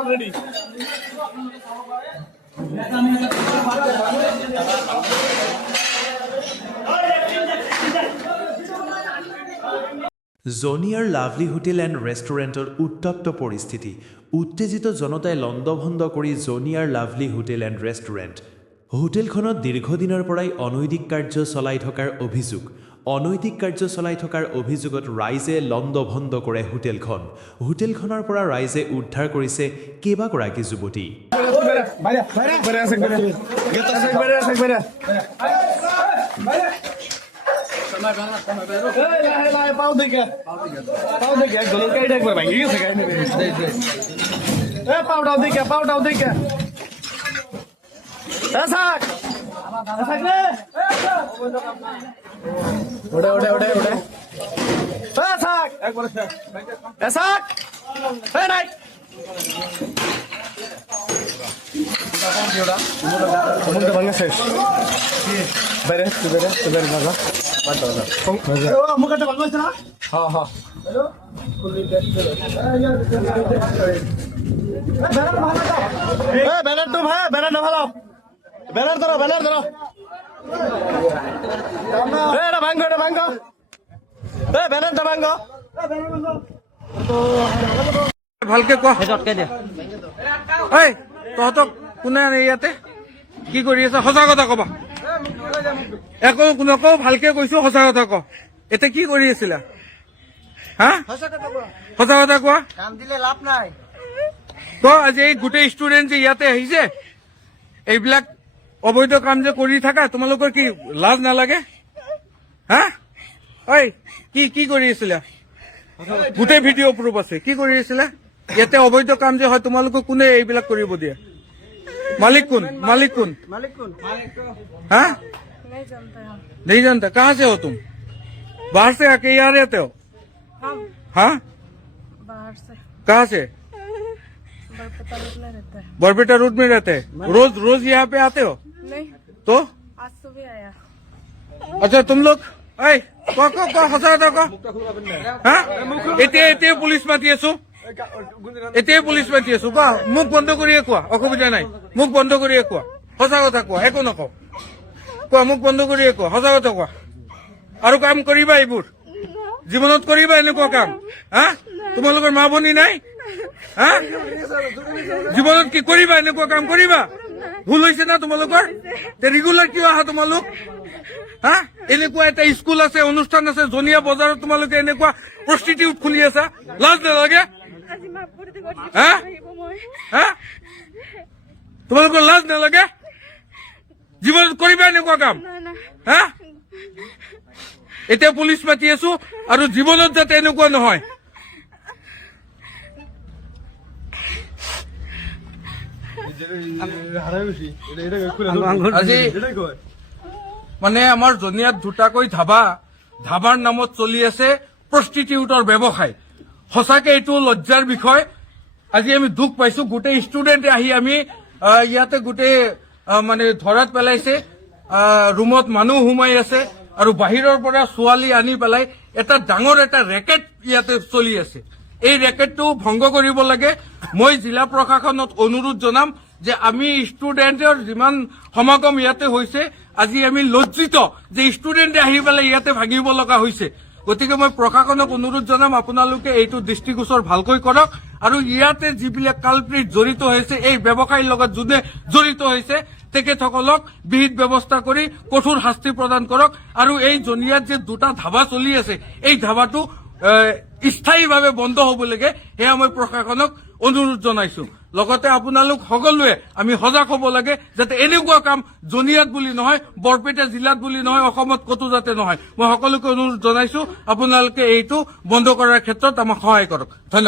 Already জনিয়াৰ lovely hotel and ৰেষ্টুৰেণ্টৰ উত্তপ্ত পৰিস্থিতি উত্তেজিত জনতাই লণ্ডভণ্ড কৰি জনিয়াৰ লাভলি হোটেল এণ্ড ৰেষ্টুৰেণ্ট হোটেলখনত দীৰ্ঘদিনৰ পৰাই অনৈতিক কাৰ্য চলাই থকাৰ অভিযোগ অনৈতিক কাৰ্য চলাই থকাৰ অভিযোগত ৰাইজে লণ্ডভণ্ড কৰে হোটেলখনৰ পৰা ৰাইজে উদ্ধাৰ কৰিছে কেইবাগৰাকী যুৱতী ভালকে কোৱা তহঁতক কোনে ইয়াতে কি কৰি আছে সঁচা কথা কবা একো নকওঁ ভালকে কৈছো সঁচা কথা ক এতিয়া কি কৰি আছিলা হা সঁচা কথা কোৱা ত আজি এই গোটেই ষ্টুডেণ্ট যে ইয়াতে আহিছে এইবিলাক অবৈধ কাম যে কৰি থাকা তোমালোকৰ কি লাজ নালাগে হা ঐ কি কৰি আছিলা গোটেই ভিডিঅ' প্ৰুফ আছে কি কৰি আছিলা ইয়াতে অবৈধ কাম যে হয় তোমালোকক কোনে এইবিলাক কৰিব দিয়ে मालिक कौन हाँ नहीं जानता कहाँ से हो तुम बाहर से आके यहाँ रहते हो हाँ बाहर से कहाँ से बरपेटा रूट में रहते हैं रोज यहाँ पे आते हो नहीं तो आज सुबह आया अच्छा तुम लोग এতিয়া পুলিচ মাতি আছো এতিয়াই পুলিচ মাতি আছো কোৱা মুখ বন্ধ কৰিয়ে কোৱা অসুবিধা নাই মুখ বন্ধ কৰিয়ে কোৱা সঁচা কথা কোৱা একো নকওঁ কোৱা মুখ বন্ধ কৰিয়ে কোৱা সঁচা কথা কোৱা আৰু কাম কৰিবা এইবোৰ জীৱনত কৰিবা এনেকুৱা কাম হা তোমালোকৰ মা ভনী নাই হা জীৱনত কি কৰিবা এনেকুৱা কাম কৰিবা ভুল হৈছে না তোমালোকৰ ৰেগুলাৰ কিয় আহা তোমালোক হা এনেকুৱা এটা স্কুল আছে অনুষ্ঠান আছে জনিয়া বজাৰত তোমালোকে এনেকুৱা প্ৰস্টিটিউট খুলি আছা লাজ নালাগে হা হা তোমালোকৰ লাজ নালাগে জীৱনত কৰিবা এনেকুৱা কাম হা এতিয়া পুলিচ মাতি আছো আৰু জীৱনত যাতে এনেকুৱা নহয় আজি মানে আমাৰ জনিয়াত দুটাকৈ ধাবাৰ নামত চলি আছে প্ৰস্টিটিউটৰ ব্যৱসায় সঁচাকে এইটো লজ্জাৰ বিষয় আজি আমি দুখ পাইছো গোটেই ষ্টুডেণ্টে আহি আমি ইয়াতে গোটেই মানে ধৰাত পেলাইছে ৰুমত মানুহ সোমাই আছে আৰু বাহিৰৰ পৰা ছোৱালী আনি পেলাই এটা ডাঙৰ এটা ৰেকেট ইয়াতে চলি আছে এই ৰেকেটটো ভংগ কৰিব লাগে মই জিলা প্ৰশাসনত অনুৰোধ জনাম যে আমি ষ্টুডেণ্টৰ যিমান সমাগম ইয়াতে হৈছে আজি আমি লজ্জিত যে ষ্টুডেণ্টে আহি পেলাই ইয়াতে ভাঙিব লগা হৈছে গতিকে মই প্ৰশাসনক অনুৰোধ জনাম আপোনালোকে এইটো দৃষ্টিগোচৰ ভালকৈ কৰক আৰু ইয়াতে যিবিলাক কালপ্ৰিট জড়িত হৈছে এই ব্যৱসায়ৰ লগত যোনে জড়িত হৈছে তেখেতসকলক বিহিত ব্যৱস্থা কৰি কঠোৰ শাস্তি প্ৰদান কৰক আৰু এই জনিয়াত যে দুটা ধাবা চলি আছে এই ধাবাটো স্থায়ীভাৱে বন্ধ হ'ব লাগে সেয়া মই প্ৰশাসনক অনুৰোধ জনাইছো লগতে আপোনালোক সকলোৱে আমি সজাগ হ'ব লাগে যাতে এনেকুৱা কাম জনিয়াত বুলি নহয় বৰপেটা জিলাত বুলি নহয় অসমত কতো যাতে নহয় মই সকলোকে অনুৰোধ জনাইছো আপোনালোকে এইটো বন্ধ কৰাৰ ক্ষেত্ৰত আমাক সহায় কৰক ধন্যবাদ।